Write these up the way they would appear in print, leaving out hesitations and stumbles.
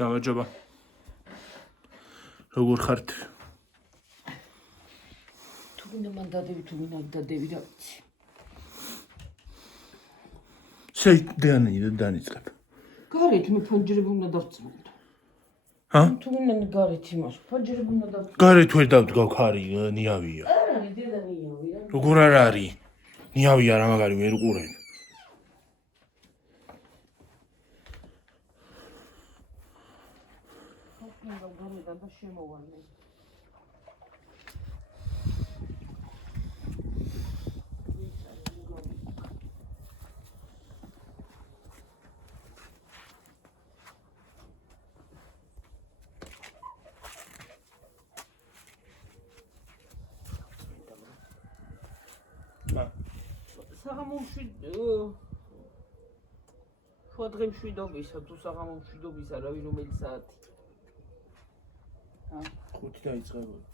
გამარჯობა. როგორ ხართ? თუ გინდა მან დადები, თუ გინდა დადები რა ვიცი. დაიწყებ. გარეთ მე ფანჯრები უნდა დავწმენდო. ჰა? თუ გინდა გარეთ იმას, ფანჯრები უნდა დავწმენდო. გარეთ ვერ დავდგავ, ხარი ნიავია. არ არის დედა ნიავი რა. როგორ არ არის? ნიავია რა მაგარი ვერ უყურებ. გამოდან და შემოვარნე. საღამომშვიდ შუა დღემშვიდობისა თუ საღამომშვიდობისა რავი რომელი საათი. 5 დაიწყება.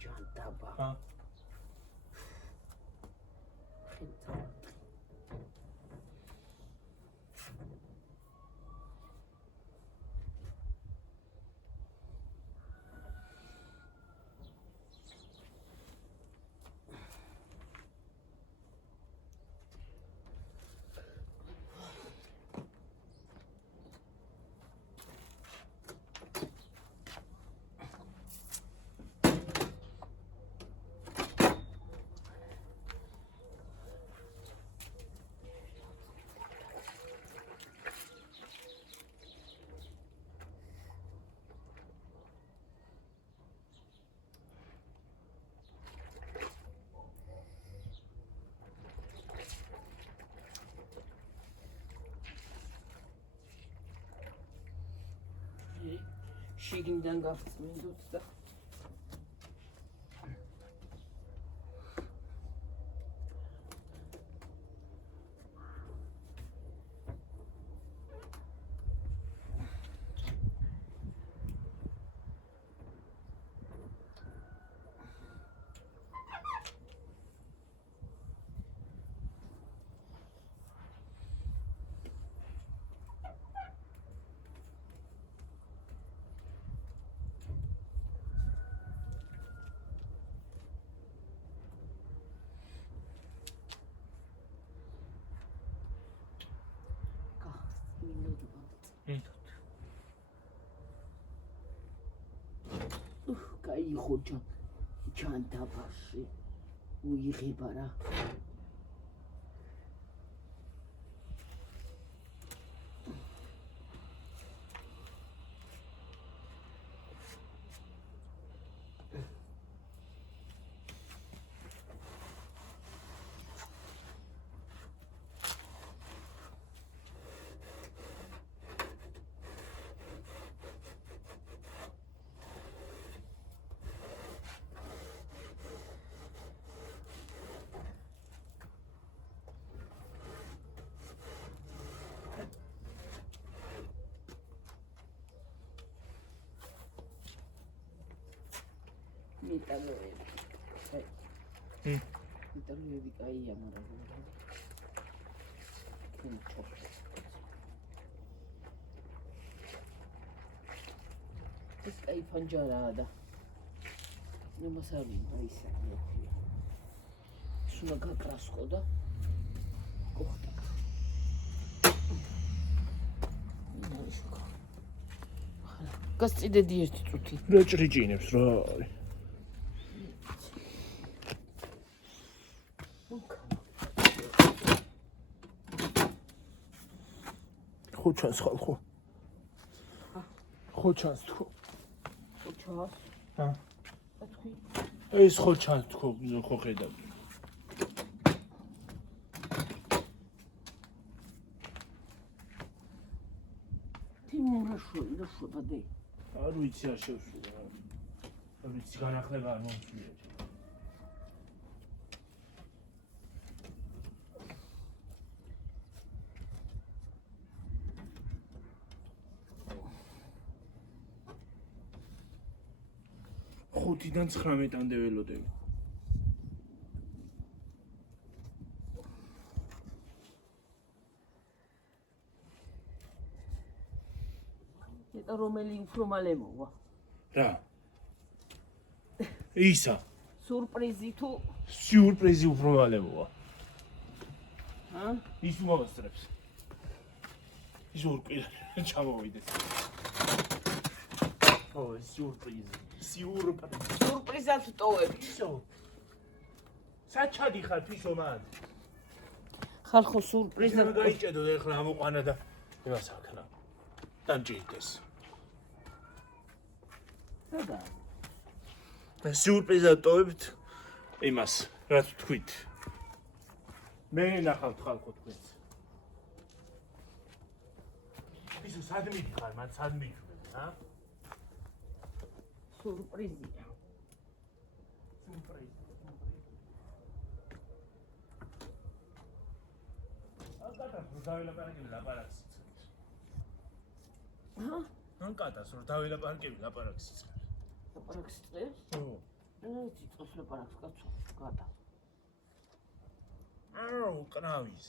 Jantaba. შიგნიდან გავწმინდოთ და გაიღო ჯანტაბაში უიღება რა. მეტალოები კაია, მაგრამ ეს კაი ფანჯარაა და იმას არ მინდა ისა სულა გაკრასყო და გოხტა გასწიდედი ერთი წუთი რა ჭრიჭინებს რა არის ხო ჩანს ხალხო. ხო ჩანს თქო. ხო ჩანს? ჰა. ათქვი. ეს ხო ჩანს თქო, ხო ხედავ. თიმურაშვილი რა შევადე? არ ვიცი არ შევსვლა. არ ვიცი განახლება არ მომწვია. ხუთიდან 19-მდე ველოდები. ეტა რომელი უფრო მალე მოვა? რა? ისა, სურპრიზი თუ სიურპრიზი უფრო მალე მოვა. ჰა? ის მომასწრებს. ის ურპირა ჩამოვიდეს. ო, სიურპრიზი. სურპრიზად ვტოვებთ. საჩადი ხარ ფისო მან. ხალხო სურპრიზად ისე გაიჭედო ეხლა ამოყვანა და იმას აქნა. დამჭირდეს. სადა? სიურპრიზად ტოვებთ იმას, რაც თქვით. მე ნახავთ ხალხო თქვენს. ისო სად მიდიხარ, მან სად მიხვდები, ჰა? სურპრიზია. სურპრიზი. აკატას რომ დავილაპარაკები ლაპარაკს იცით. ჰა? აკატას რომ დავილაპარაკები ლაპარაკს იცით. ლაპარაკს წერს? ო. ციტოს ლაპარაკს კაცო, გადა. აუ, კრავის.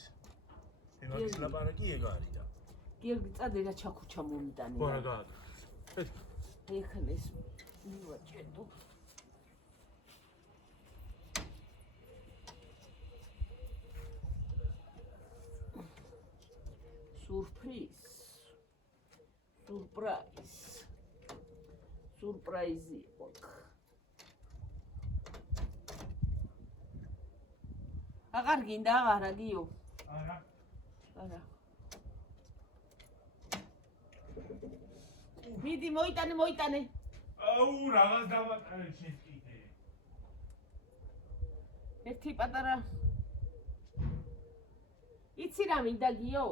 იმას ლაპარაკი ეგ არის და. გიორგი წადე რა ჩაქუჩა მომიტანე. გორა გააკეთე. ეხლა ეს მივაჭედო. სურპრიზ. სურპრაიზ. სურპრაიზი ოქ. აღარ გინდა აღარა გიო? არა. არა. მიდი მოიტანე. აუ, რაღაც დამატანე შენ კიდე. ერთი პატარა. იცი რა მინდა გიო?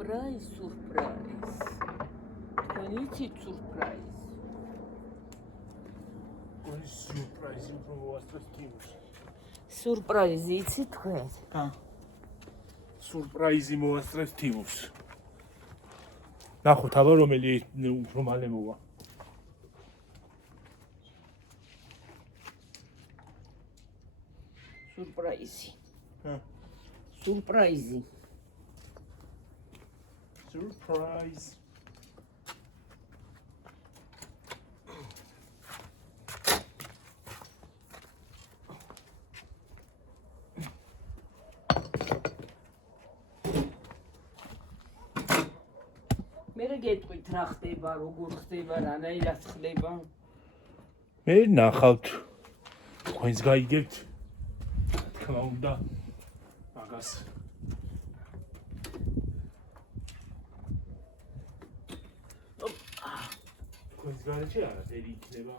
Surprise. Surprise. Конец surprise. Конец surprise უფრო მოასწრებს. Surprise იცი თქვენ? ჰა. Surprise მოასწრებს თიმურს. ნახოთ აბა რომელი უფრო მალე მოვა. Surprise. ჰა. Surprise. Surprise. მე გეტყვით რა ხდება, როგორ ხდება, რანაირად ხდება. მე ნახავთ თქვენს გაიგებთ თქმა უნდა მაგას თქვენს გარეშე არაფერი იქნება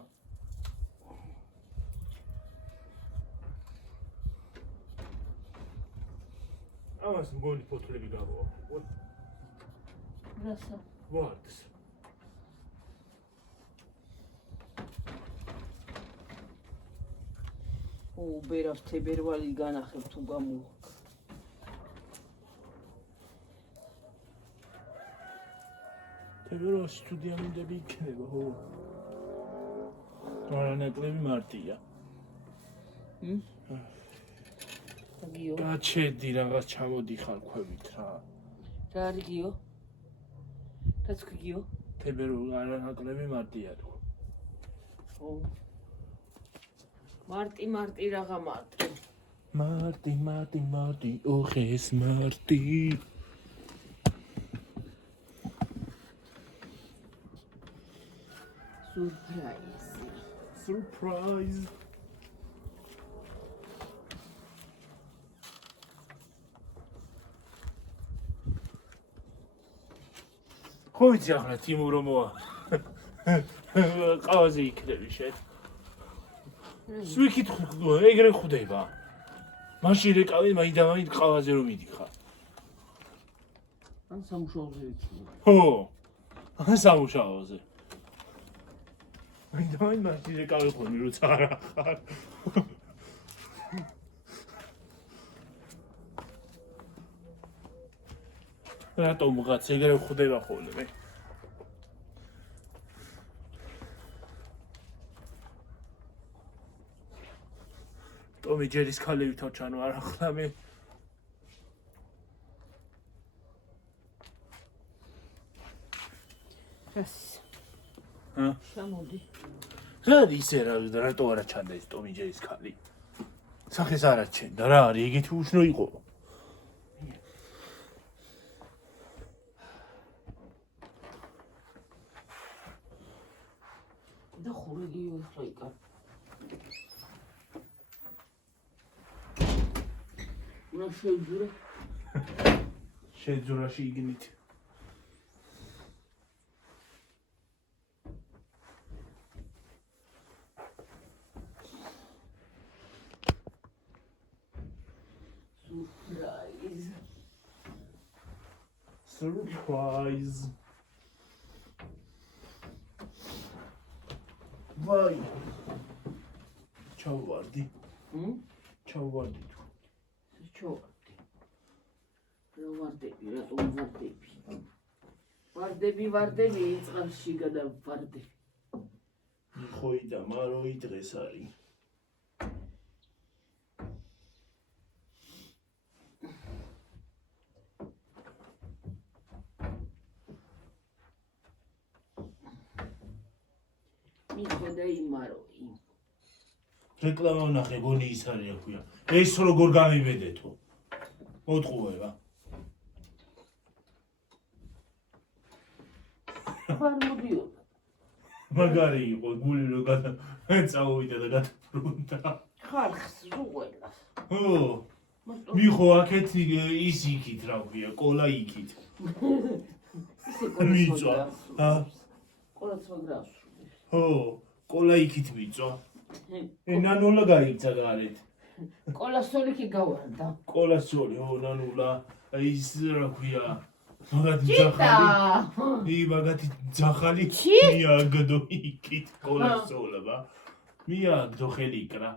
ამას მგონი ფოთლები გავაყო რასა? ვარდს უბერავს თებერვალი განახებ თუ გამოაქვს. თებერვალში თუ დიამინდები იქნება, ხო? არანაკლები მარტია. გიო. გაჩედი რაღაც ჩამოდიხარ ქვევით რა. რა არის გიო? რაც გიო? თებერვალ არანაკლები მარტია თქო. ხო. მარტი რაღა მარტი. მარტი, ოხეს მარტი. Surprise. ხო ვიცი ახლა თიმურ მოა. ყავაზე იქნები შეთ. სვიქით ეგრე ხვდება. მაშინ რეკავი მაინდამაინც ყავაზე რომ მიდიხარ. ან სამუშაოზე ვიცი. ხო. ან სამუშაოზე. მაინდამაინც მაშინ რეკავი ხონი როცა არ ახარ. რატომ რაღაც ეგრე ხვდება ხოლმე? ტომი ჯერის ქალები თავჩანო არ ახლა მე რას? შემოდი. რა ისე რატო არა ჩანდა ეს ტომი ჯერის ქალი? სახეს არ აჩენდა რა არის ეგეთი უშნო იყო. და ხურიგიო ახლა იკა. რა შეძურა? შეძურაში იგნით. Surprise. Vai. Ciao Vardi. Ciao Vardi. Ciao. ვარდები წყალში გადავარდები. ხოი და მაროი დღეს არის. მიხვდა იმაროი. რეკლამა ვნახე გონი ის არის აქვია. ეს როგორ გამიბედეთო? მოტყუება. ხარ მოდიოდა. მაგარი იყო გული რო წავიდა და გადაბრუნდა. ხარხს ზუღელას. ო. მიხო აქეთ ის იქით რა ქვია, კოლა იქით. ისე კოლა მიწვა. ჰა? კოლა ცოდავს. ო, კოლა იქით მიწვა. ნანულა გაიქცა გარეთ. კოლა სოლი კი გავარდა. კოლა სოლი, ო ნანულა, ის რა ქვია. მაგათი ძახალი. მაგათი ძახალი. მიაგდო იქით კოლა სოლება. მიაგდო ხელიკრა.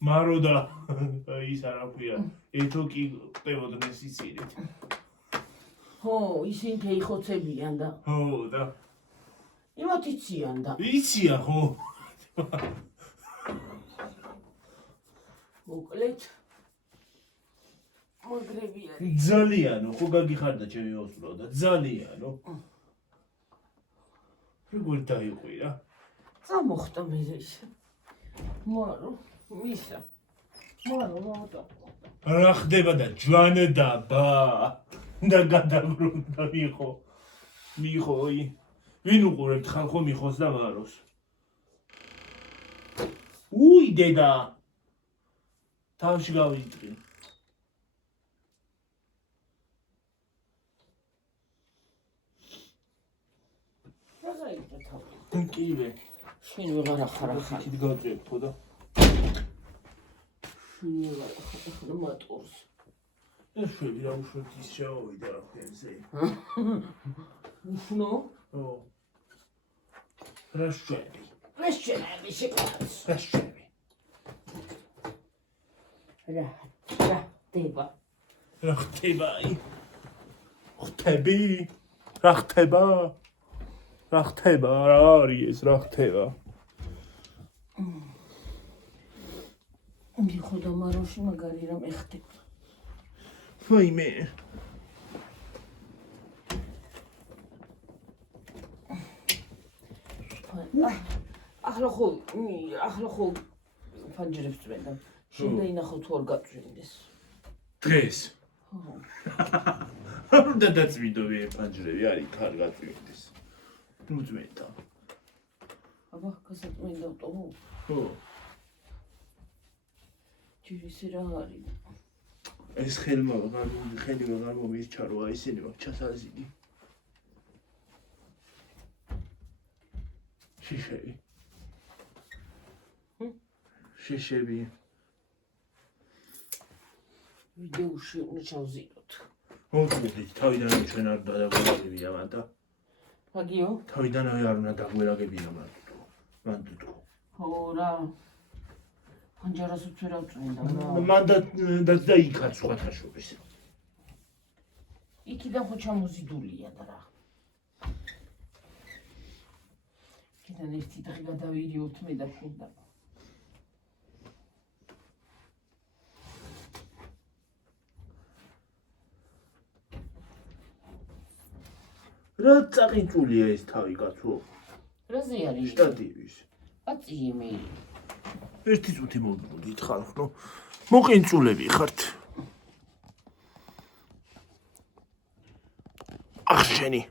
მაროდა ის რა ქვია. ეთო კი ყევოდნენ სიცილით. ხო, ისინი თეიხოცებიან და. ხო და. იმათ იციან და. იციან ხო. მოკლედ. მაგრები არის. ძალიანო, ხო გაგიხარდა ჩემი მოსვლა და ძალიანო. როგორ დაიყვირა? წამოხტა მე ის. მარო, მისა. მარა რა ხდება და ჯვანდაბა და გადაბრუნდა მიხოი ვინ უყურებთ ხალხო მიხოს და მაროს უი დედა თავში გავიწყი რა გაიგე თავი კივე შენ ვეღარ ახარ იქით გავწევთო და შენ ვეღარ ახარ მატორს ეს შვები რა უშვებთ ის შევავიდა რა ფენზე უშნო ო რა შვები რა შენები შეკაც რა შვები რა დება რა ხდება ხტები რა ხდება რა ხდება რა არის ეს რა ხდება მიხო და მაროში მაგარი რამ ეხდება ვაიმე ახლა ხო ფანჯერებს წვენდა შენ დაინახო თუ არ გაწვენდეს დღეს უნდა დაწვიდო ფანჯრები არის კარგად წვენდეს ნუ წვენდა აბა გასაწვენდა ავტომო ხო ჯირი რა არის ეს ხელი ვეღარ მომირჩა რა ისინი მაგ ჩასაზიდი შეშები ვიდეოში უნდა ჩავზიდოთ მოწმედით თავიდან ჩვენ არ დაგვერაგებია მანდა აგიო თავიდანავე არ უნდა დაგვერაგებია მან თუ ხო რა ფანჯარას უცერ ავწვენდა რა მანდა და იქაც სხვათა შორის იქიდან ხო ჩამოზიდულია და რა კიდენ ერთი დღე გადავირიოთ მე და ფუნდა რა წაყინწულია ეს თავი კაცო რაზე არის შტატივის აწიემი ერთი წუთი მოვიდით ხალხო მოყინწულები ხართ ახშენი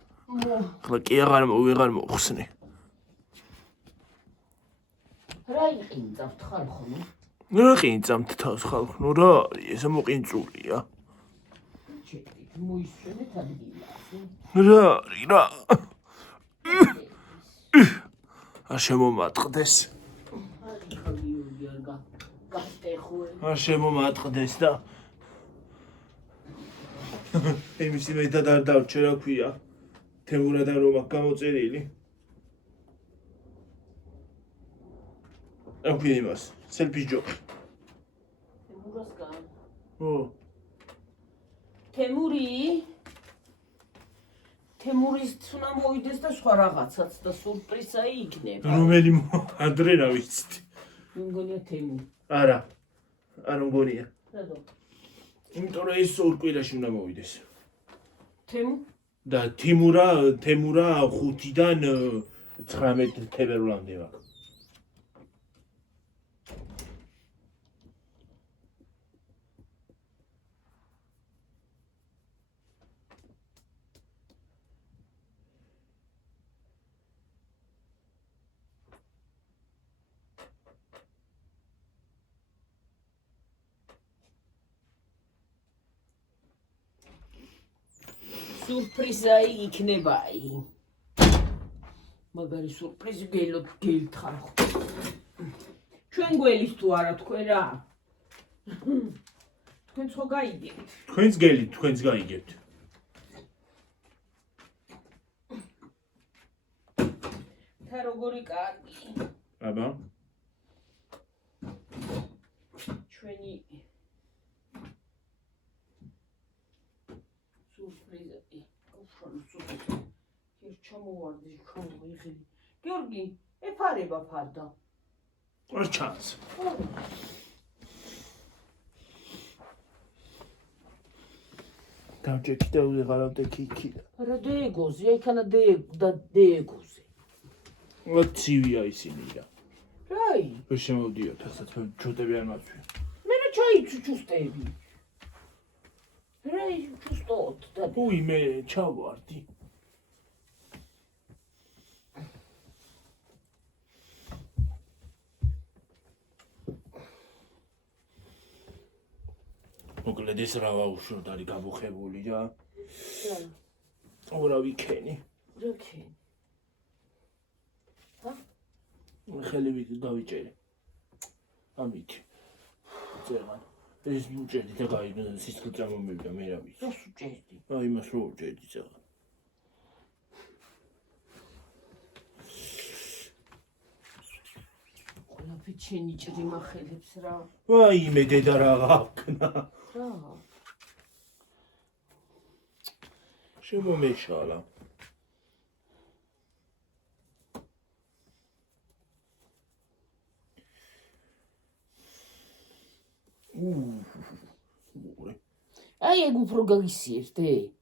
ხლა კი აღარ მოხსნე რა იყინწავთ ხალხო რა ყინწამთ თავს ხალხო რა არის ეს მოყინწულია ჩეკით მოისვენეთ ადგილას რა არის რა არ შემომატყდეს არ შემომატყდეს და იმისი მეტად არ დავჩე რა ქვია თემურა და რომ აქ გამოწერილი რა ქვია იმას სელფის ჯოკი თემურასგან ო თემურის თუნა მოვიდეს და სხვა რაღაცაც და სურპრიზა იქნება რომელი ადრე რა ვიცით მე მგონია თემუ არა არ მგონია რატო იმიტომ რომ ეს ორ კვირაში უნდა მოვიდეს თემუ და თემურა 5-დან 19 თებერვლამდე მაქვს სურპრიზა იქნება მაგარი სურპრიზი გელთ ხალხო ჩვენ გველის თუ არა თქვენ რა თქვენ ხო გაიგებთ თქვენს გელით თქვენს გაიგებთ და როგორი კარგი აბა ჩვენი სურპრიზები უშუალო სურპრიზი ერთ ჩამოვარდი ხომიღი გიორგი ეფარება ფარდა არ ჩანს დავჭექი და ვიღარავდექი იქიდან რა დეეგოზე აიქანა დეეგოზე ცივია ისინი რა რაი ვერ შემოვდიოთ ასეთ ჯუტები არ მაწვია მე რა ჩუსტები. რა ჩუსტოთ და უი მე ჩავარდი. მოკლედ ეს რა ვაუშვოთ არის გაბუხებული რა. ორა ვიქენი. რა ქენი? ჰა? ხელივით დავიჭერე. ამით. წერან. ეს უჭერდი და გაიგო სისხლი წამომივიდა მე რა ვიცი. რას უჭერდი? აი იმას რო უჭერდი წერან. ყველაფერი ჩენი ჭრიმა ხელებს რა. ვაიმე დედა რა გააკნა. რა? შემომეშალა. აი ეგ უფრო გაგისიერს დე.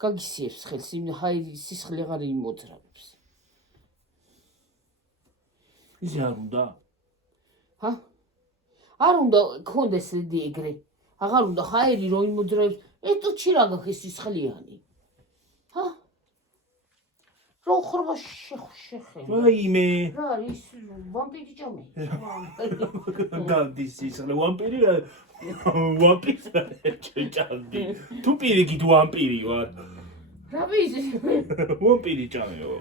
გაგისიერს ხელს იმ ჰაი სისხლი აღარ იმოძრავებს. ისე არ უნდა? ჰა? არ უნდა გქონდეს დი ეგრე. აღარ უნდა ჰაერი რო იმოძრავებს. ეტუჩი რა გაქეს სისხლიანი. ჰა? რო ხრობა შეხე. ვაიმე. რა არის ვამპირი ჭამე? გავდის სისხლი ვამპირი ვამპირს ჭამდი. თუ პირიქით ვამპირი ვარ. რა ვიცი? ვამპირი ჭამეო.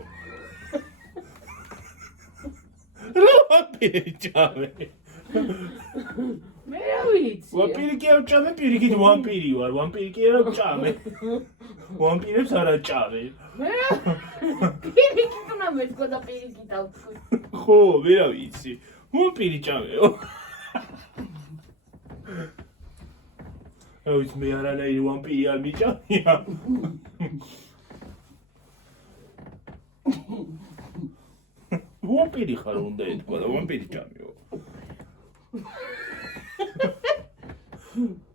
რა ვამპირი ჭამე? მე რა ვიცი? ვამპირი კი არ ჭამე, პირიქით ვამპირი ვარ. ვამპირი კი არ ჭამე. ვამპირებს არ ჭამე. მე პირიქით უნდა მეთქვა და პირიქით ავთქვი. ხო, მე რა ვიცი. ვამპირი ჭამეო. აუც მე არანაირი ვამპირი არ მიჭამია. ვამპირი ხარ უნდა ეთქვა და ვამპირი ჭამეო.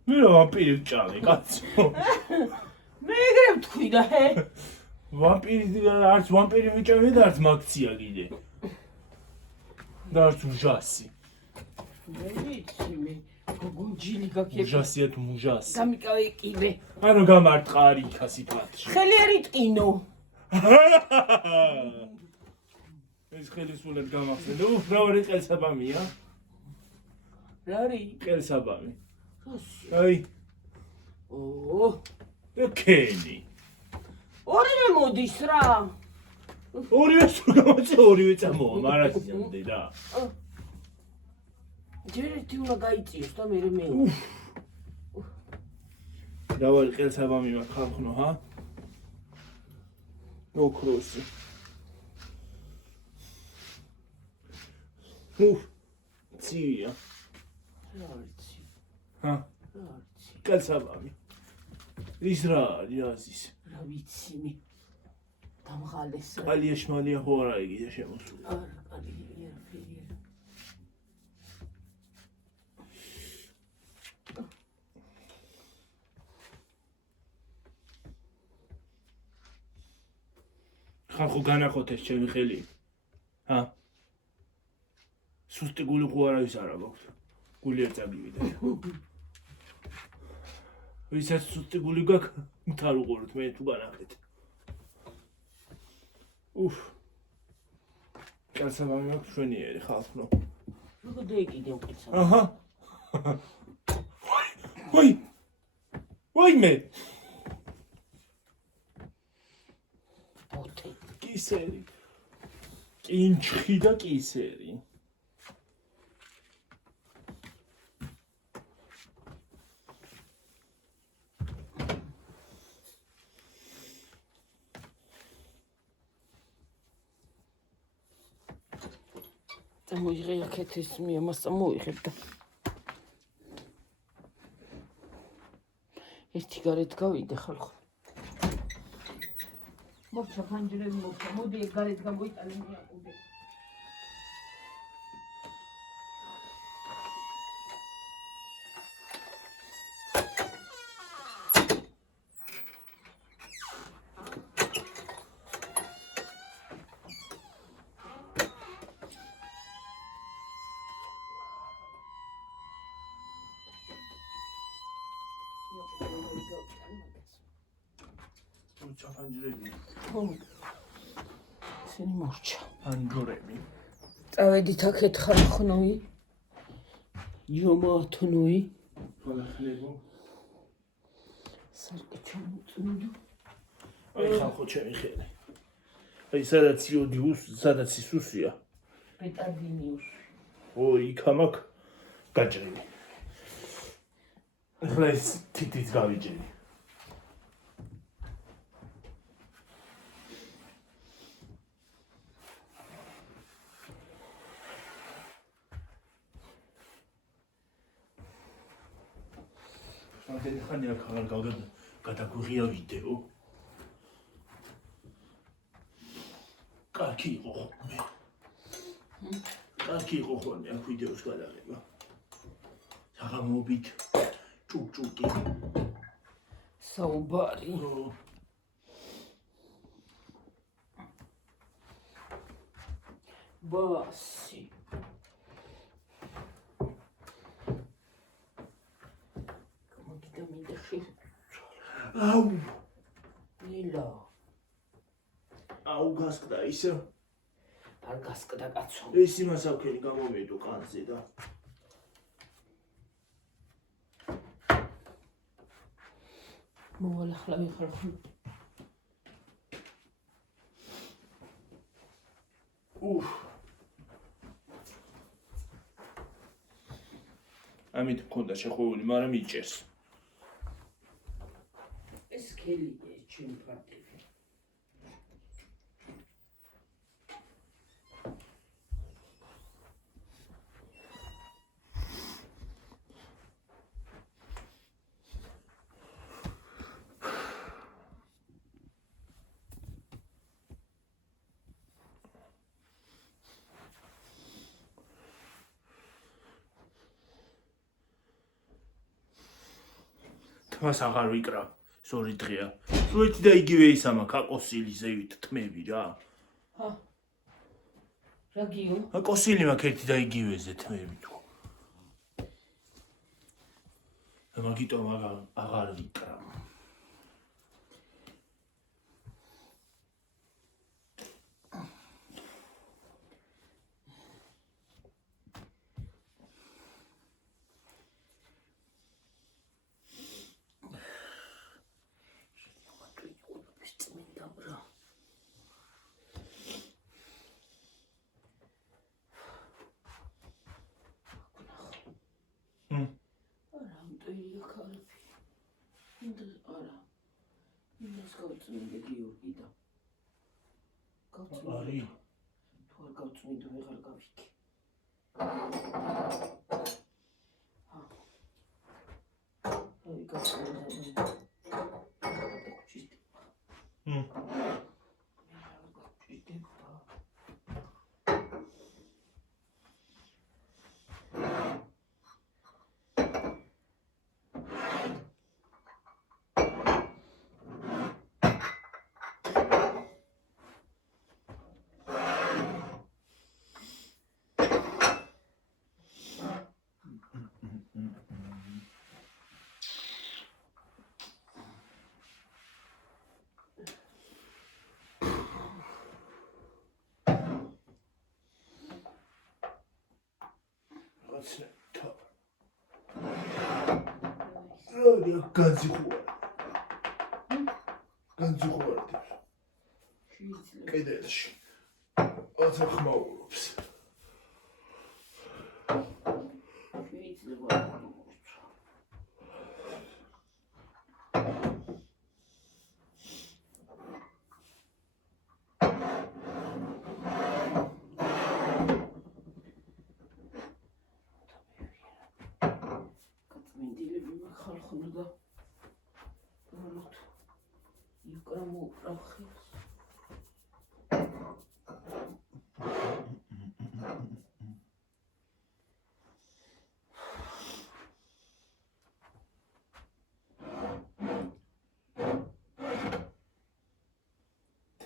მე რა ვამპირი ჭამე, კაცო. მე ეგრე ვთქვი და ჰე. ვამპირი არც ვამპირი მიჭამე და არც მაქცია კიდე. და არც უჟასი. მე ვიცი მე. გოგონჯილი გაქიე. უჟასია თუ მუჟასი. გამიკავე კიბე. ანუ გამარტყარი იქასი პატში. ხელი არ იტყინო. ეს ხელი სულად გამახსენდა. უბრალოდ ყელსაბამია. რა არის? ყელსაბამი. რასი? აი, ო, კენი. ორივე მოდის რა. ორივე სულ გამოწე ორივე წამოვა, მარაციანდი რა. ჯერ ერთი უნდა გაიწიოს და მე მე. დავარ ყელსაბამი მაქვს ხალხნო, ჰა? ნოქროსი. ცია. რა ვიცი. ჰა? რა ვიცი. ყელსაბამი. ის რა არის აზის? რა ვიცი მე. დამღალეს. ყალია შმალია ხო არა იგია შემოსული. არა, ყალია ფერია. ხალხო განახოთ ეს ჩემი ხელი. ჰა? სუსტი გული ხო არავის არ აქვს. გული არ წაგივიდა. ვისაც სუსტი გული გაქვს, მთავ უყუროთ მე თუ განახეთ. კაცსაბამი მაქვს შვენიერი ხალხო. როგორ დაიკიდე უკეცა? აჰა. ვაი! ვაიმე! ბოთე. კისერი. კინჩხი და კისერი. მოიღე აქეთ ეს მე ამას მოიღებ და ერთი გარეთ გავიდე ხალხო. მოვჩა ფანჯრები მოვჩა, მოდი ეგ გარეთ გამოიტანე მე აყუდე. ჩაფანჯრები. ისინი მორჩა. ანჯორები. წავედით აქეთ ხალხნოი. ჯომათნოი. ხალხნებო. სარკე ჩამოწუნდო. აი ხალხო ჩემი ხელი. აი სადაც იოდიუს, სადაც ისუსია. პეტარდინიუს. იქ ამაკ გაჭრილი. ახლა ეს თითით გავიჭერი. ამდენი ხანი აქ აღარ გადაგვიღია ვიდეო. კარგი იყო ხოლმე. კარგი იყო ხოლმე აქ ვიდეოს გადაღება. საღამოობით ჭუკჭუკი. საუბარი. ბასი. გამოგიდა მინდა ხი. აუ, ილა. აუ გასკდა ისე. არ გასკდა კაცო. ეს იმას ავქენი გამომედო კანზე და მოვალ ახლა ვიხარხო. უფ. ამით მქონდა შეხვეული, მაგრამ იჭერს. ეს ქელია ჩემი პარტია. თმას აღარ ვიკრა, სორი დღეა. სულ და იგივე ის ამა კაკოსილი ზევით თმები რა. ჰა. რა გიო? კაკოსილი მაქვს ერთი და იგივეზე თმები თუ. მაგიტომ აღარ ვიკრა. გავწმინდა გიორგი და არი თუ არ გავწმინდა ვეღარ გავიქი. აი გავწმინდა. განზიხوارდი. კედელში. ოცა ხმაურობს. შეიძლება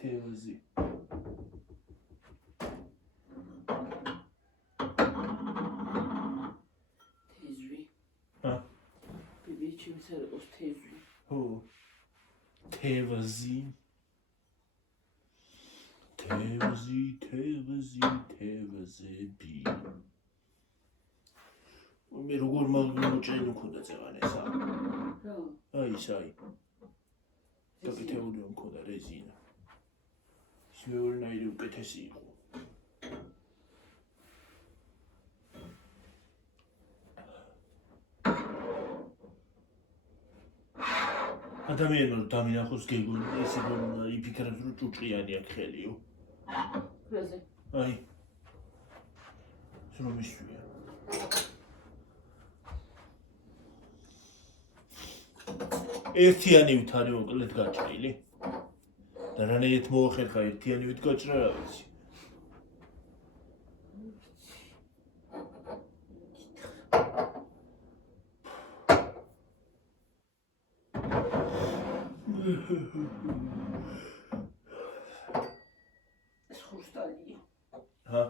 თევზი. თეზვი. ა. ბიბიჩო. იმის არ იყოს თევზი. ხო. თევზი. თევზები. მე როგორ მაგნუჭენი მქონდა წეღან ესა. რა? აი ეს აი. დაკეთებული მქონდა რეზინა. ის მეორნაირი უკეთესი იყო. ადამიანმა რომ დამინახოს გეგონი ესე იფიქრებს რომ ჭუჭყიანი აქვს ხელიო. რაზე? აი. ეს რომ ისვია. ერთიანი ვითარი მოკლედ გაჭრილი. და რანაირად მოახერხა ერთიანივით გაჭრა რა ვიცი. ეს ხურსტალია. ჰა?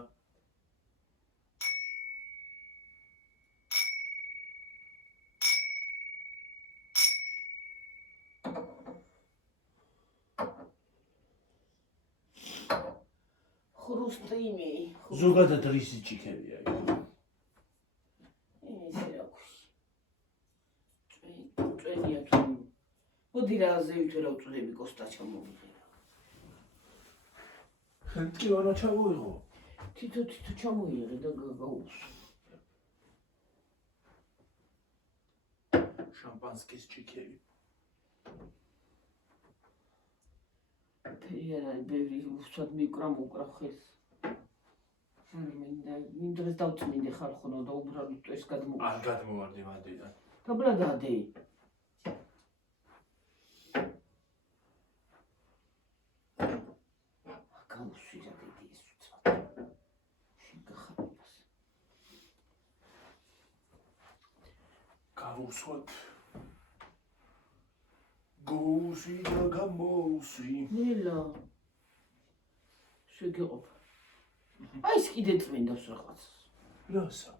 ხურსტიმი. ზოგადად რისი ჭიქებია იქ? იმის რა ქვია. ჭვენია თუ. მოდი რა ზევით ვერ ავწუდები კოსტა ჩამოვიღე. ხენტკივანა ჩამოიღო. თითო ჩამოიღე და გაუსვა. შამპანსკის ჭიქები. ფერია ბევრი უსვად მიკრა ხელს. იმ დღეს დავწმინდი ხალხო და უბრალოდ ეს გადმოვა. არ გადმოვარდი მანდიდან. დაბლადადე. გაუსვი რა დიდი ეს უცბად. შეგახარებას. გავუსვათ. გოუსი და გამოუსი. ნელა. შეგეყოფ. აი ეს კიდე წმინდავს რაღაც. რასა?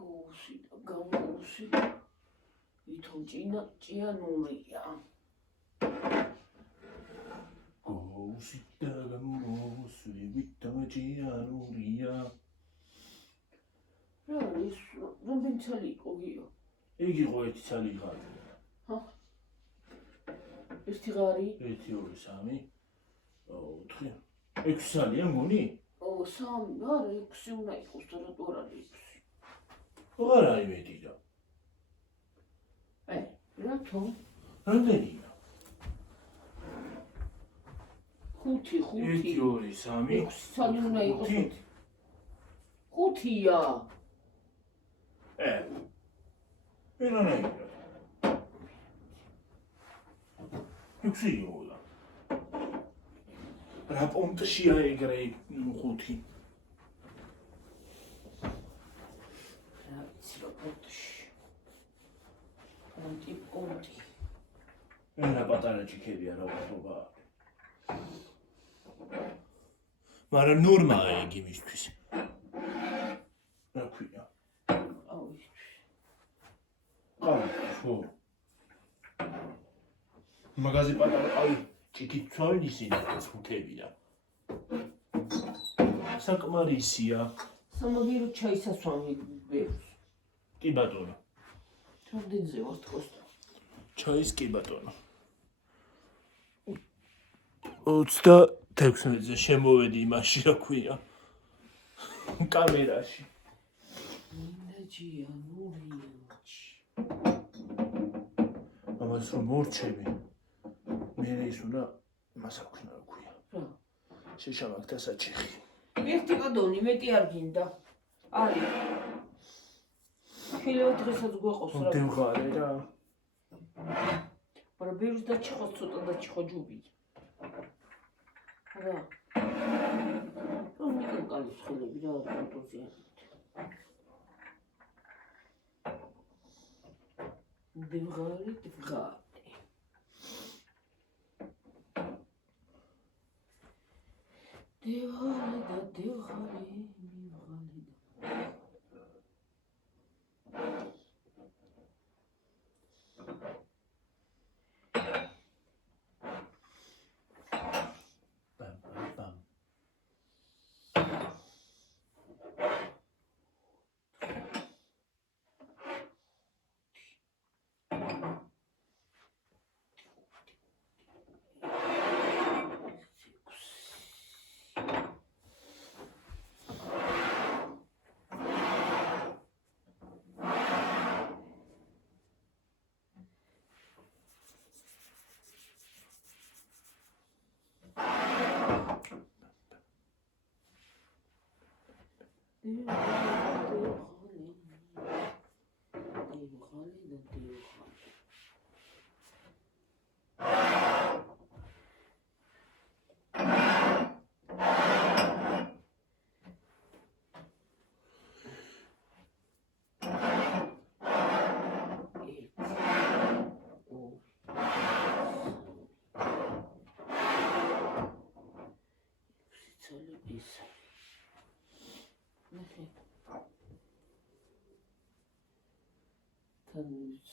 გოუსი და გამოუსი. ვითომ ჭიანურია. გოუსი და გამოუსი ვითომ ჭიანურია. რა ის რამდენი ცალი იყო გიო? იგი იყო ერთი ცალი ღარი. ჰა? ერთი ღარი? 1 2 3 4 6 ცალია მგონი? ო, 3, არა 6 უნდა იყოს და რატო არ არის 6? აღარ არის მეტი და. რატო? რამდენია? 5 1 2 3 6 ცალი უნდა იყოს 5-ია. ვერანაირად. 6 იყო და. რა პონტშია ეგრე 5? რა ვიცი რა პონტში. პონტი. რა პატარა ჭიქებია რა უბრალობა. მაგრამ ნორმაა იგი მისთვის. რა ქვია? ხო. მაგაზი პატარა ყავი ჭიქით ცვავენ ისინი ხუთები და. საკმარისია. სამაგირო ჩაისასვამი ბევრს. კი ბატონო. რამდენზე ვარ კოსტა? ჩაის კი ბატონო. 26-ზე შემოვედი იმაში რა ქვია. კამერაში. ნაჯია ნურიჩი. ამას რომ მორჩები. მე ის უნდა მას აქვნა რა ქვია. რა? შეშამაკთა საჩიხი. ერთი კადონი მეტი არ გინდა. არის. ფილო დღესაც გვეყოს რა. დევღარე რა. მაგრამ ბევრს დაჩიხო ცოტა დაჩიხო ჯუბი. რა. რომ მიკალოს ხელები რა კონტუზია. Devğari.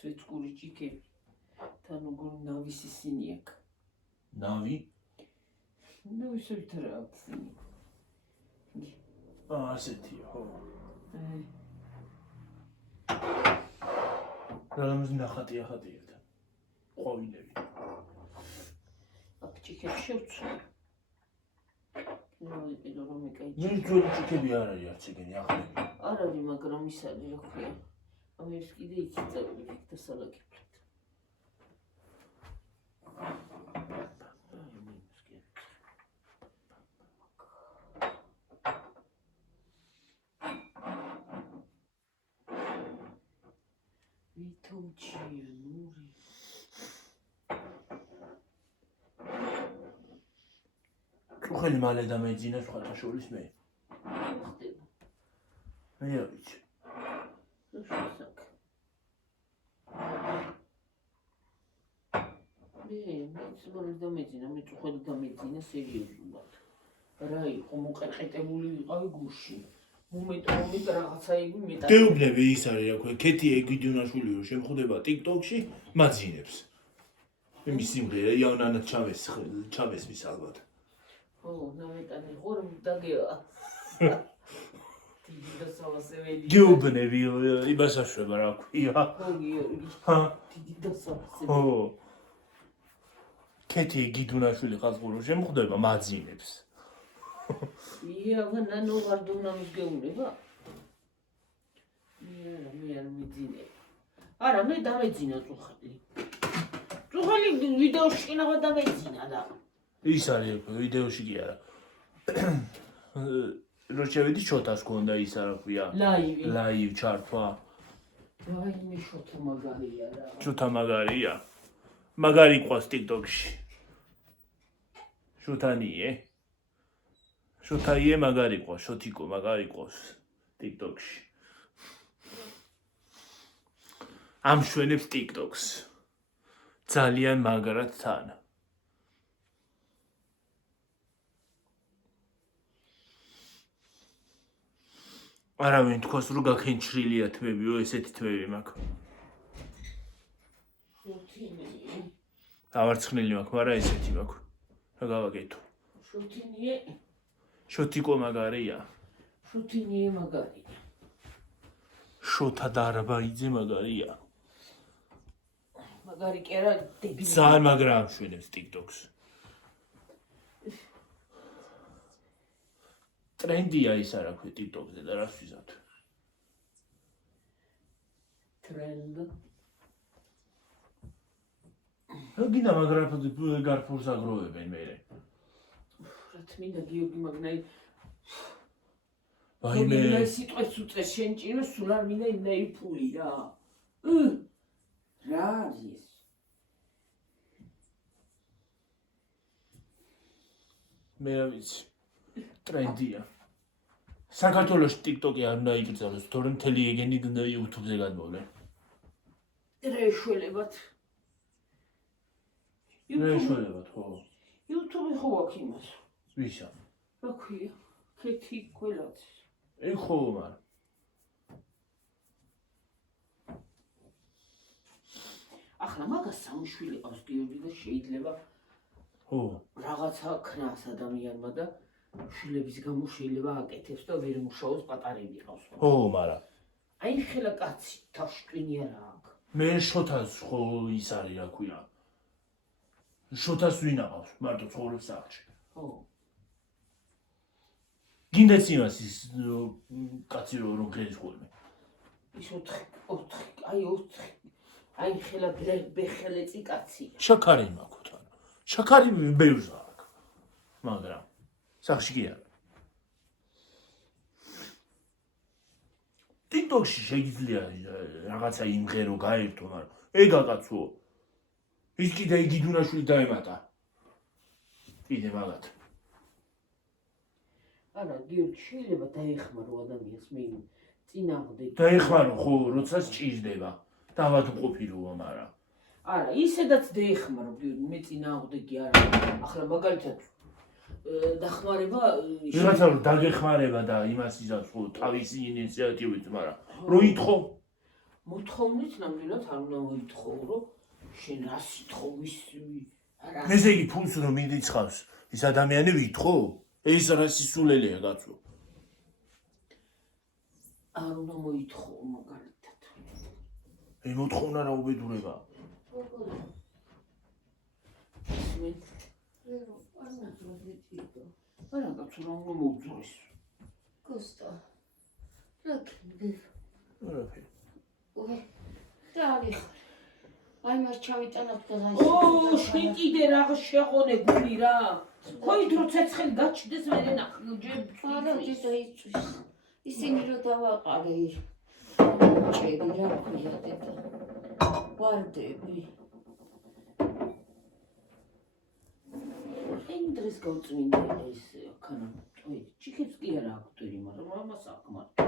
Sveçkuri çike. Tanıgın navisi siniyak. Navi? Navi söylüyor atsın. ასეთია, ხო. რამის ნახატი ახატიერდა. ყვავილები. აქ ჩიქებს შევცვლი. ნუ იპილო რომ ეკაი. მე ძველი ჭიქები არ არის არც ეგენი ახლები. არ არის, მაგრამ ის არის, რა ქვია. ამის კიდე იცი წავიდი ფიქთა სალაკი. ჭუხელი მალე დამეძინა სხვათა შორის მე. მე არ ვიცი. მე დამეძინა, მე ჭუხელი დამეძინა სერიოზულად. რა იყო მოყერყეტებული ვიყავი გუშინ. მომენტ რაღაცა იგი მეტად. გეუბნები ის არის, რა ქვია, ქეთი ეგვიდუნაშვილი რო შემხვდება TikTok-ში, მაძინებს. იმის სიმღერა იავნანად ჩავეს მის ალბათ. ო, ნამეტანი ღორ დაგევა. დიდი დასავსებელი. გეუბნები იმას აშვება, რა ქვია. ხო, გიორგი. დიდი დასავსებელი. ო. ქეთი ეგვიდუნაშვილი ყაზღურო შემხვდება, მაძინებს. იავა ნუ ვარ დუნამის გეუბნება? მე არ მიძინე. არა, მე დამეძინა წუხელი. წუხელი ვიდეოში ყინავა დამეძინა და. ის არის ვიდეოში კი არა. რო შევედი შოთას გქონდა ის რა ქვია. ლაივ ჩართვა. მე შოთა მაგარია რა. შოთა მაგარია. მაგარი ყავს TikTok-ში. შოთანიე. შოთაიე მაგარი ყავს, შოთიკო მაგარი ყავს TikTok-ში. ამშვენებს TikTok-ს. ძალიან მაგრად თან. არავინ თქოს რომ გაქენჩრილია თმებიო, ესეთი თმები მაქვს. შოთინიე. ავარცხნილი მაქვს, მაგრამ ესეთი მაქვს. რა გავაკეთო? შოთინიე. შოთიკო მაგარია. შოთინიე მაგარია. შოთა დარბაიძე მაგარია. მაგარი კი არა, დებილი. ძალიან მაგრა ამშვენებს TikTok-ს. ტრენდია ის არა ქვია TikTok-ზე და რას ვიზავთ? ტრენდ. გინდა მაგრა გარფურს აგროვებენ მე. რა თმინდა გიორგი მაგნაი. ვაიმე. მე სიტყვებს უწეს შენ ჭირო სულ არ მინდა იმდენი ფული რა. რა არის? მე რა ვიცი. ტრენდია. საქართველოში TikTok-ი არ უნდა იკრძალოს, თორემ მთელი ეგენი YouTube-ზე გადმოვლენ. რე მეშველებად. მეშველებად, ხო. YouTube ხო აქვს იმას. ვისა? რა ქვია? ქეთი კველაძე. ეგ ხო მარ. ახლა მაგას სამშვილი ყავს გიორგი და შეიძლება ხო. რაღაცა ქნას ადამიანმა და შვილების გამო შეიძლება აკეთებს და ვერ მუშაობს პატარები ყავს. ხო, მარა. აი ხელა კაცი თავშტვინი არა აქვს. მე შოთას ხო ის არის რა ქვია. შოთას ვინ აყავს? მარტო ცხოვრობს სახლში. ხო. გინდაც იმას ის კაცი რომ ღერის ხოლმე. ის 4 აი 4 აი ხელა ბეხელეწი კაცია. შაქარი მაქვს თან. შაქარი ბევრს აქვს. მაგრამ სახში კი არა. TikTok-ში შეიძლება რაღაცა იმღერო გაერთო, მაგრამ ეგ აკაცო. ის კიდე იგიდუნაშვილი დაემატა. კიდე მაგათ. არა, გიორგი შეიძლება დაეხმარო ადამიანს მე წინააღმდეგ. დაეხმარო ხო, როცა სჭირდება. დავად ყოფილოა, მაგრამ არა, ისედაც დაეხმარო გიორგი, მე წინააღმდეგი არა. ახლა მაგალითად დახმარება ვიღაცა რომ დაგეხმარება და იმას იზამს ხო თავისი ინიციატივით, მაგრამ რო ითხოვ მოთხოვნით ნამდვილად არ უნდა მოითხოვ, რომ შენ რა სიტყვა რა ესე იგი ფულს რომ მიდიცხავს ის ადამიანი ვითხოვ? ეს რა სისულელეა კაცო. არ უნდა მოითხოვ მაგალითად. ე მოთხოვნა რა უბედურება. არა კაცო რა უნდა მოვძვრის. Gusto. Rakhi. არაფერი. Dali. Ai მას ჩავიტანოთ და აი. ო, შენ კიდე რა შეღონე გული რა. ხოი დრო ცეცხლი გაჩდეს მე ნახე. არა ძიძა იწვის. ისინი რო დავაყარე. ჩერი რა ქვია დედა. ვარდები. იმ დღეს გავწმინდა ეს ქანა. ой, ჭიქებს კი არა აქვს ტვირი, მაგრამ ამას აქვს მარტო.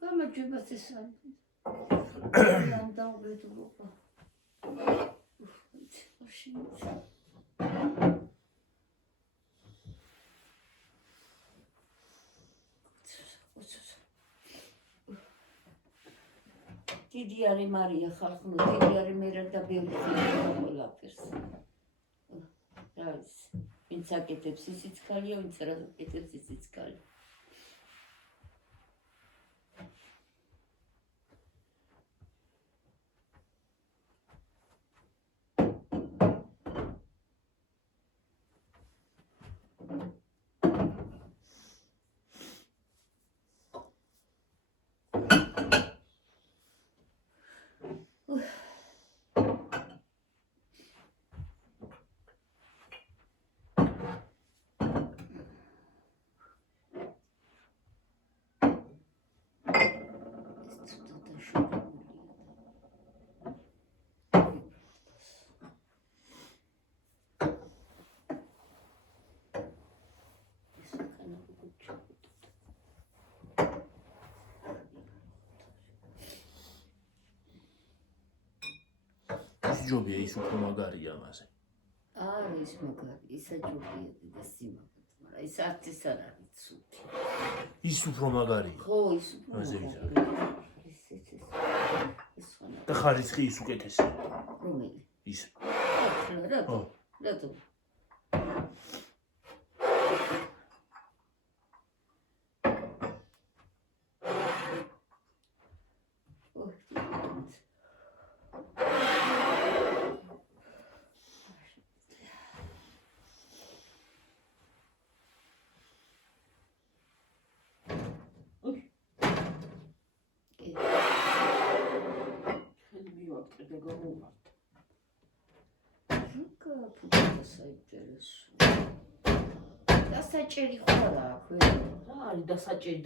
გამარჯობა წესან. დაუბრუნდა. დიდი არის მარია ხალხნო, დიდი არის მერე და ბევრი ყველაფერს. რა ის, ვინც აკეთებს ისიც ქალია, ვინც არ აკეთებს ისიც ქალია. ჯობია ის უფრო მაგარია ამაზე. არა ის მაგარი, ისა ჯობია და სიმაგრე, მაგრამ ის არც ის არ არის ცუდი. ის უფრო მაგარია. ხო, ის უფრო მაგარი. ის ხანა. და ხარისხი ის უკეთესია. რომელი? ის. რა? ხო. რატო? დასაჭერი ხარა აქვე. რა არის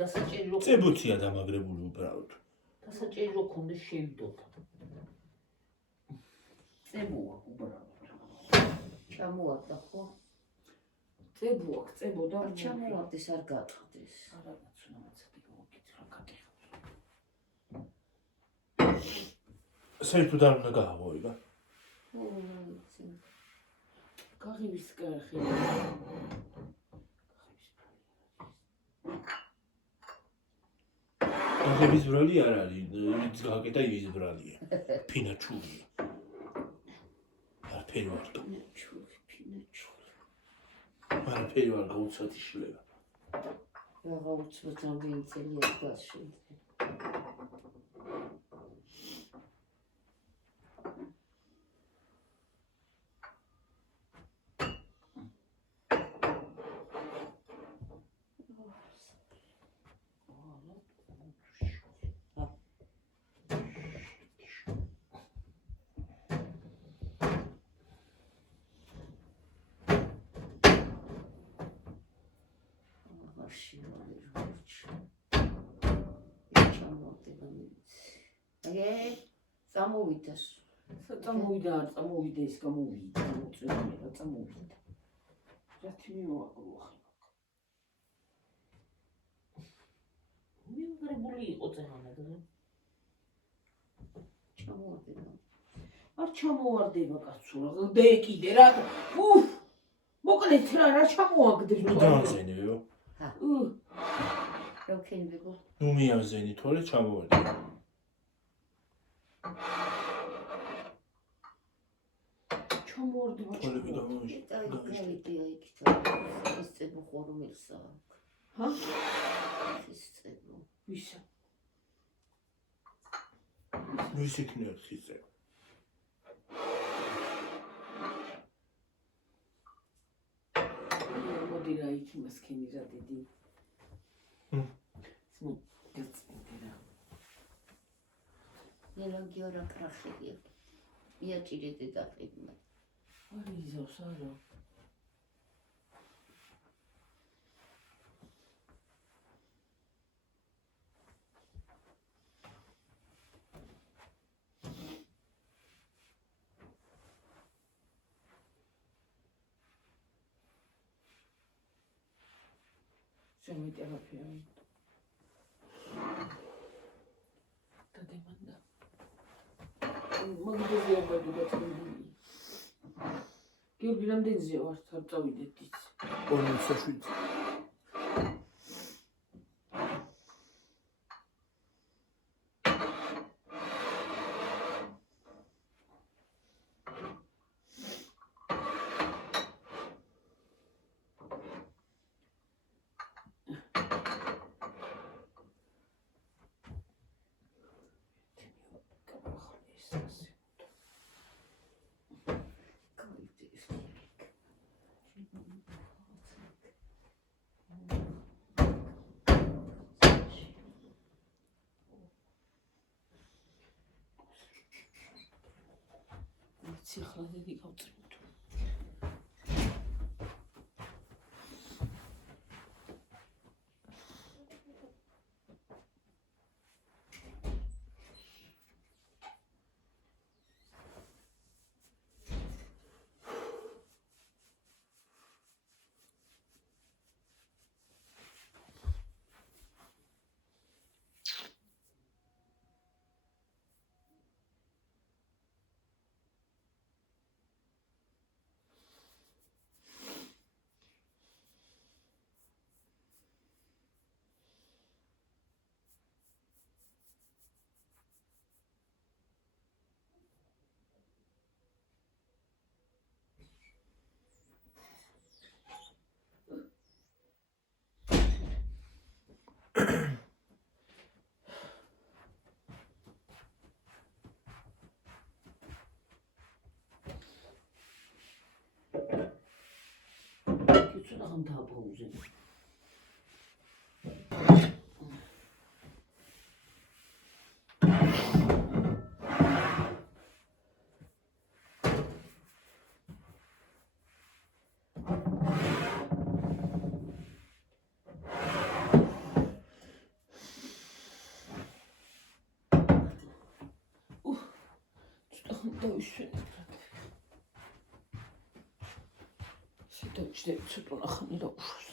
დასაჭერი რო წებუთია დამაგრებული უბრალოდ. დასაჭერი რო ქონდეს შევიდოთ. წებოა უბრალოდ. ჩამოარდა ხო? წებოა, წებოდა არ ჩამოარდეს არ გატყდეს. არა, ცუდად მოგიწრა გაკეთე. საერთოდ არ უნდა გაავოება. გაღივის კარხი. გაღების ბრალი არ არის, ის გაკეტა ის ბრალია. ფინაჩულია. არაფერი ვარ. ფინაჩული. არაფერი ვარ გაუცად იშლება. Რაღაც უცბად რამდენი წელია გასული. წამოვიდა. წამოვიდა, არ წამოვიდა, ის გამოვიდა, მოწვევია, წამოვიდა. რათი მიმოაგრო ახლა. მიმღრებული იყო წეღანადღე. ჩამოვიდა. არ ჩამოვარდება კაცო, რა კიდე რა. უფ! მოკლედ რა ჩამოაგდებ ნუ დაანზენებო. რა ქენბეგო? ნუ მიამზენი თორე ჩამოვარდი. ჩამოვარდება. თოლები გამოვიში. გაიგია იქით. ის წებო ხორმილსა. ჰა? ის წებო. ვისა? ვის იქნება ხიზე? მოდი რა იქ იმას ქენი რა დიდი. სმო გაწმინდა. ნელანგიორა კრახია. მიაჭირეთ და ხიბმა. არის იზავს არა. შემოიტერაფია. დადემანდა. მაგდეზია გადაგაცნობილი. გიორგი რამდენზეა ვარ არ წავიდეთ იც. 47. ახლა დიდი გავწევთ. ამ დააბრუნზე. Şöyle tutun akını da uşuz.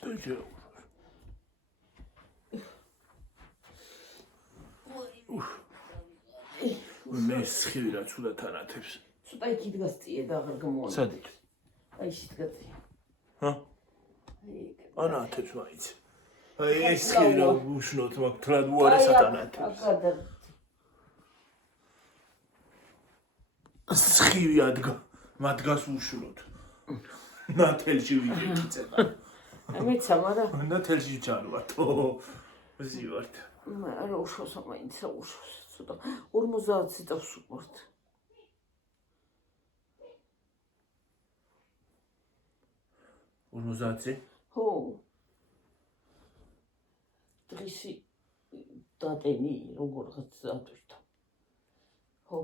მე სხივი რაც უნდა თანათებს. ცოტა იქ იდგას წიე და აღარ გამოვა. სადით? აი შეგდგა წიე. ჰა? ანათებს მაინც. აი ეს სხივი რა უშნოთ მაგ თლად უარესად ანათებს. სხივი მადგას უშნოთ. ნათელში ვიკიწება. მეცა, მაგრამ ნათელში ჩარვართო. ვიზივართ. არა უშავს მაინც უშავს. ცოტა 50 წელს ვიყავთ. 50? ხო. დღისი დატენი როგორღაც ატვირთა. ხო.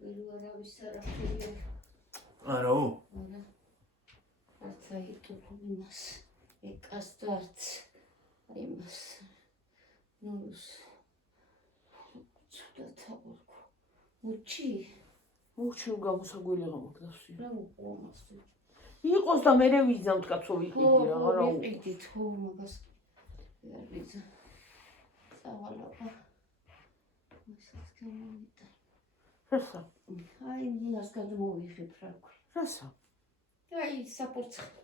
ვერავის არაფერია. არაო? არა. რაც აიტუყ იმას. ეკას დარც. აი მას. ნუს. ცოტა თავკო. უჩი. უჩი გამოსაგველი გამოგდასვი. რა უყომას. იყოს და მე ვიზამთ კაცო ვიყიდი რა, არა ვიყიდით, ხო, მაგას. არ ვიზა. სავალობა. მასაც გამოვიდა. რასა? აი, ნინას გადმოვიხებ რა ქვი. რასა? აი, საფურცხელს.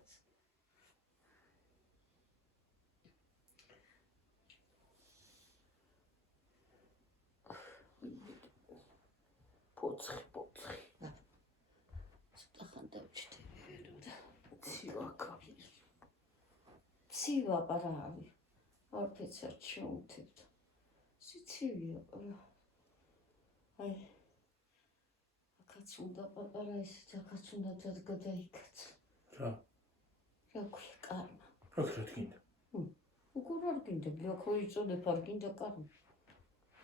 პოცხი. ცოტა ხან დავჭდები ველოდა. ცივა კავი. ცივა პარავი. არფეცად შეუნთებდა. სიცივია პარა. აი. აქაც უნდა პატარა ეს, აქაც უნდა გადაიქაც. რა? რა ქვია, კარმა. რა გინდა? უგორ არ გინდა, ბიოქო იწოდებ არ გინდა კარმა.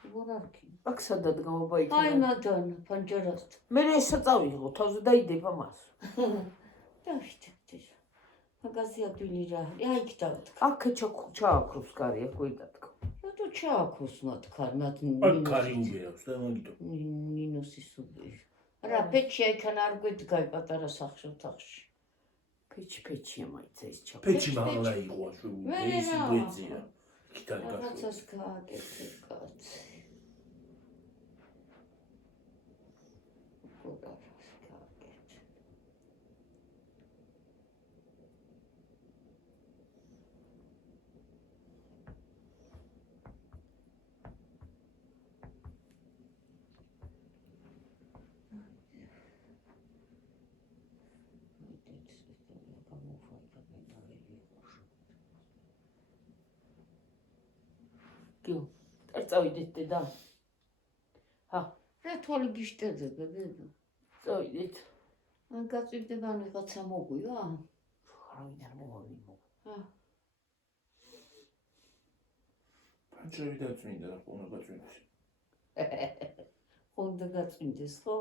უგორ არ გინდა. აქ სადად გამობაიქნა? აი მადანა, პანჯარასთან. მე ესა წავიღო, თავზე დაიდება მას. დავიდე. მაგაზე ადვილი რა. აი იქ დავდგა. აქ ჩააქროს კარი, აქ ვიდადგა. რატო ჩააქროს მათ კარნად აქ კარი უგერავს და მაგითო. ნინოსის უგე. რა პეჩი აიქან არ გვედგაი პატარა სახშოთახში. პეჩია მაინც ეს ჩა. პეჩი მაღლა იყო აშვებული. ეს იბეძია. იქიდან გასულ. რაღაცას გააკეთე კაცი. გიო, არ წავიდეთ დედა. ჰა, რა თვალი გიშტედება დედა? წავიდეთ. ან გაწვირდება ან ვიღაცა მოგვივა? არავინ არ მოვავიმო. ჰა. პანჯები დაწვინდა რა ყონა გაწვინდეს. ხონდა გაწვინდეს ხო?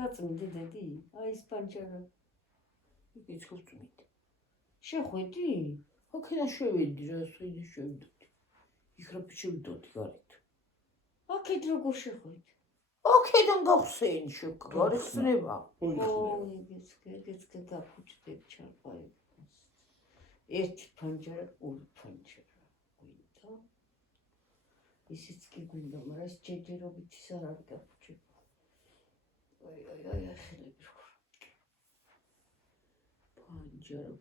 გაწვინდი დედი? აი ეს პანჯარა. იქ გავწვინდი. შეხვედი? აქედან შევედი რა, შევედი. იქ რა შევიდოდი გარეთ. აქეთ როგორ შეხვედი? აქედან გავხსენი შეგარიხსნება. ო, ეგეც გაგაფუჭდებ ჩარყვაი. ერთი პანჯარა, ორი პანჯარა. გვინდა? ისიც კი გვინდა, მაგრამ ეს ჯერჯერობით ის არ არის გაფუჭება. აი, ხელები რა.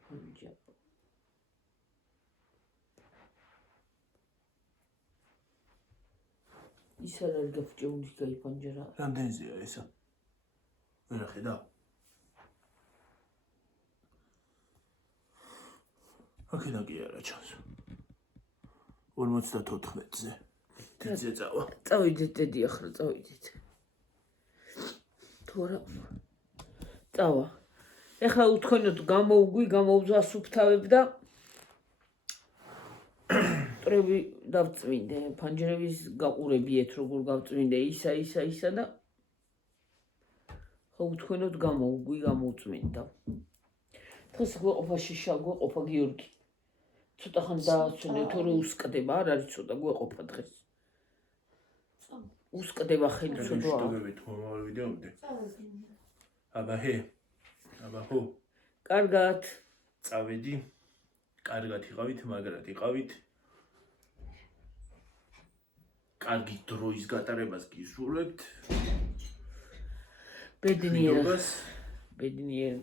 პანჯარა. ის არ არის გაფუჭებული კაი პანჯარა. რამდენზეა ესა? ვერა ხედავ? აქედან კი არა ჩანს. 54-ზე. დიდზე წავა. წავიდეთ დედი ახლა წავიდეთ. თორა წავა. ეხლა უთქონოთ გამოვძვა სუფთავებ და ტრები დავწვინდე, პანჯრების გაყურებიეთ როგორ გავწვინდე ისა და ხო უთქონოთ გამოვწმინდა. დღეს გვეყოფაში გვეყოფა გიორგი. ცოტა ხან დააცვენე, თორე უსკდება, არ არის ცოტა გვეყოფა დღეს. უსკდება ხელი ცოტა. შეგებით მომავალ ვიდეომდე. აბა ჰო. კარგად. წავედი. კარგად იყავით, მაგრად იყავით. კარგი დროის გატარებას გისურვებთ. ბედნიერ მშვიდობას. ბედნიერ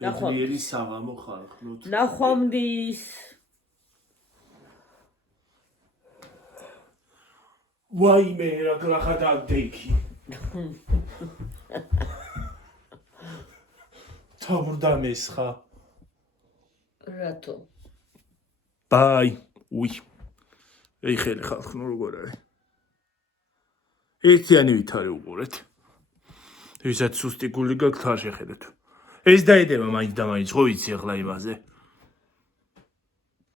ბედნიერი საღამო ხალხნოთ. ნახვამდის ვაიმე რა დადეიქი. თავრდა მესხა. რატო ბაი. უი. ეი ხელი ხალხნო როგორ არის? ერთიანი ვითარე უყურეთ. ვისაც სუსტი გული გაქვთ არ შეხედეთ. ეს დაედება მაინც და მაინც ხო ვიცი ახლა იმაზე.